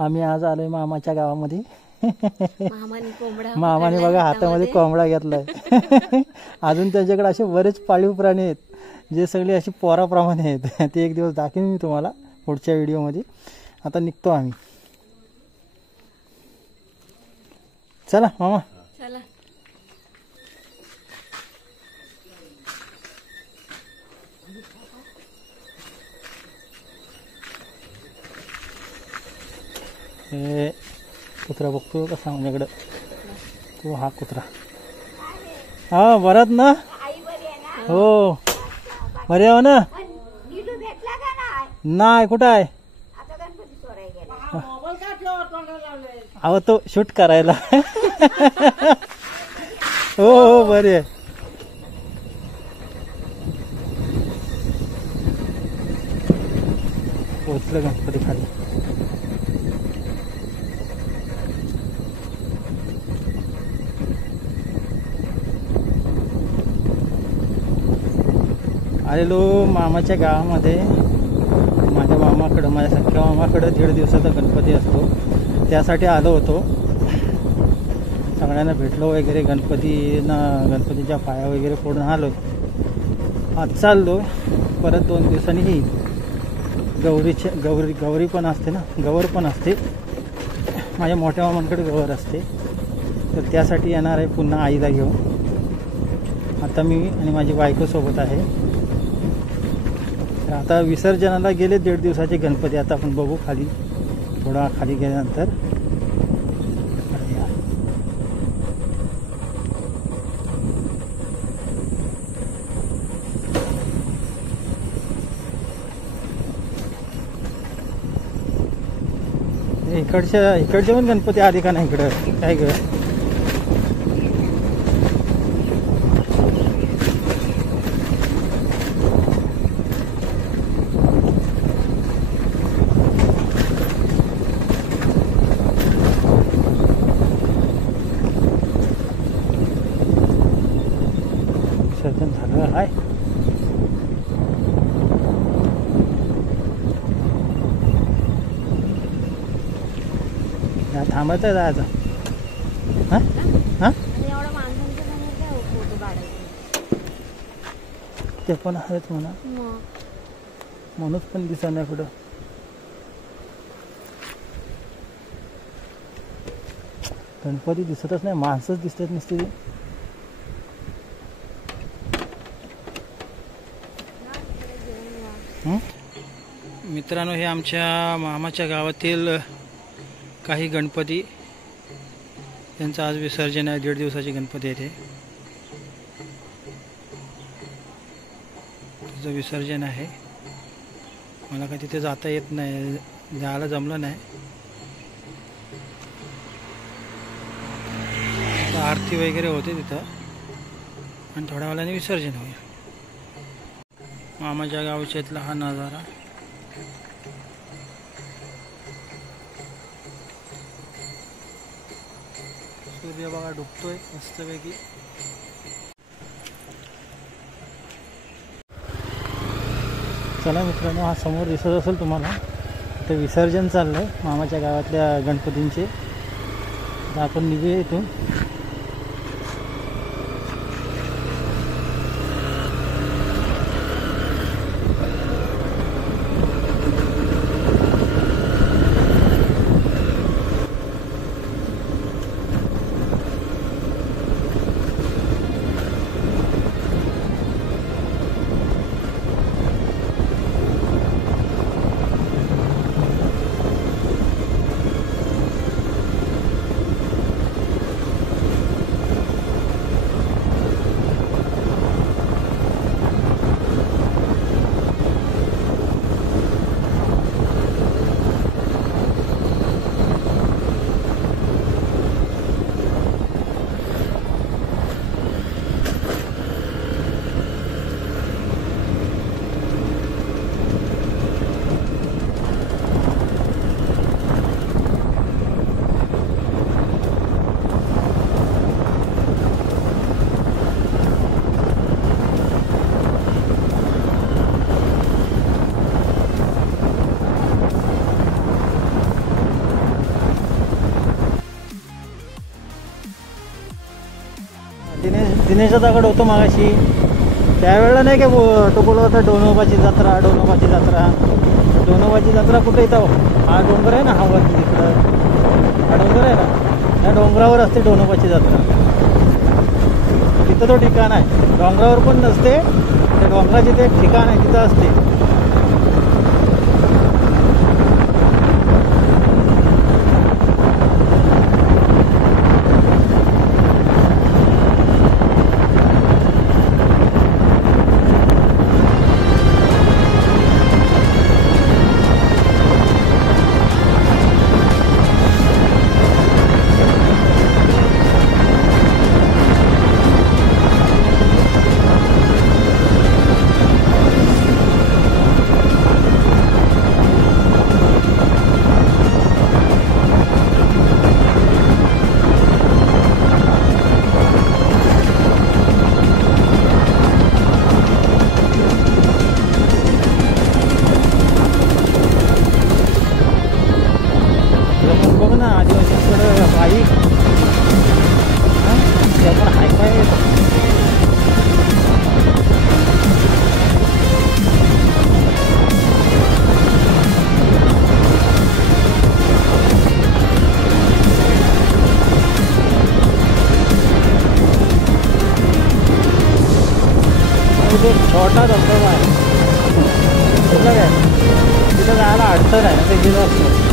आम्ही आज आलोय मामाच्या गावामध्ये. मामाने बघा हातामध्ये कोंबडा घेतलाय. अजून त्यांच्याकडे असे बरेच पाळीव प्राणी आहेत जे सगळे अशी पोराप्रमाणे आहेत. ते एक दिवस दाखवेन मी तुम्हाला पुढच्या व्हिडिओमध्ये. आता निघतो आम्ही. चला मामा. चला. हे कुत्रा बघतो कसा माझ्याकडं. तो हा कुत्रा. हा बरात ना. हो बरे हो ना. नाही कुठं आहे. अहो तो शूट करायला. हो हो बरे. पोचलं गणपती खाली. आलेलो मामाच्या गावामध्ये. माझ्या मामाकडं, माझ्या सख्या मामाकडं 1.5 दिवसाचा गणपती असतो. त्यासाठी आलो होतो. सगळ्यांना भेटलो वगैरे. गणपतीच्या पाया वगैरे पडून आलो. आज चाललो परत 2 दिवसांनी येईल. गौरी पण असते ना, गवर पण असते. माझ्या मोठ्या मामांकडे गवर असते. तर त्यासाठी येणार आहे पुन्हा आईला घेऊन. आता मी आणि माझी बायको सोबत आहे. आता विसर्जनाला गेले 1.5 दिवसाचे गणपती. आता आपण बघू खाली, थोडा खाली गेल्यानंतर. इकडचे पण गणपती आले का नाही इकडं काय ग. विसर्जन झालं आहे. थांबत आहे जायचं. हा हा ते पण आहेत म्हणा. म्हणूनच पण दिसत नाही कुठं. गणपती दिसतच नाही, माणसंच दिसतात नुसती. मित्रांनो, हे आमच्या मामाच्या गावातील काही गणपती. त्यांचं आज विसर्जन आहे. 1.5 दिवसाचे गणपती आहे. तिचं विसर्जन आहे. मला काय तिथे जाता येत नाही, जायला जमलं नाही. आरती वगैरे होते तिथं आणि थोड्या वेळाने विसर्जन होईल. मामाच्या गावच्या इथला हा नजारा. सूर्य बघा डुबतोय मस्तपैकी. चला मित्रांनो, हा समोर दिसत असेल तुम्हाला, इथे विसर्जन चाललंय मामाच्या गावातल्या गणपतींचे. आता आपण निघूया इथून. दिनेशचा दगड होतो मागाशी त्यावेळेला नाही का तो बोलत होता डोनोबाची जत्रा डोनोबाची जत्रा. डोनोबाची जत्रा कुठे येतं? हा डोंगर आहे ना, हा वरती तिकडं हा डोंगर आहे ना, त्या डोंगरावर असते डोनोबाची जत्रा. तिथं तो ठिकाण आहे. डोंगरावर पण नसते, त्या डोंगराचे ते ठिकाण आहे तिथं असते. बघ ना आदिवासींकडं बाईक त्या पण हायफाय आहेत. इथे छोटा धबधबा आहे. कुठलं काय तिथं जायला अडचण आहे ना, ते गेलं असतं.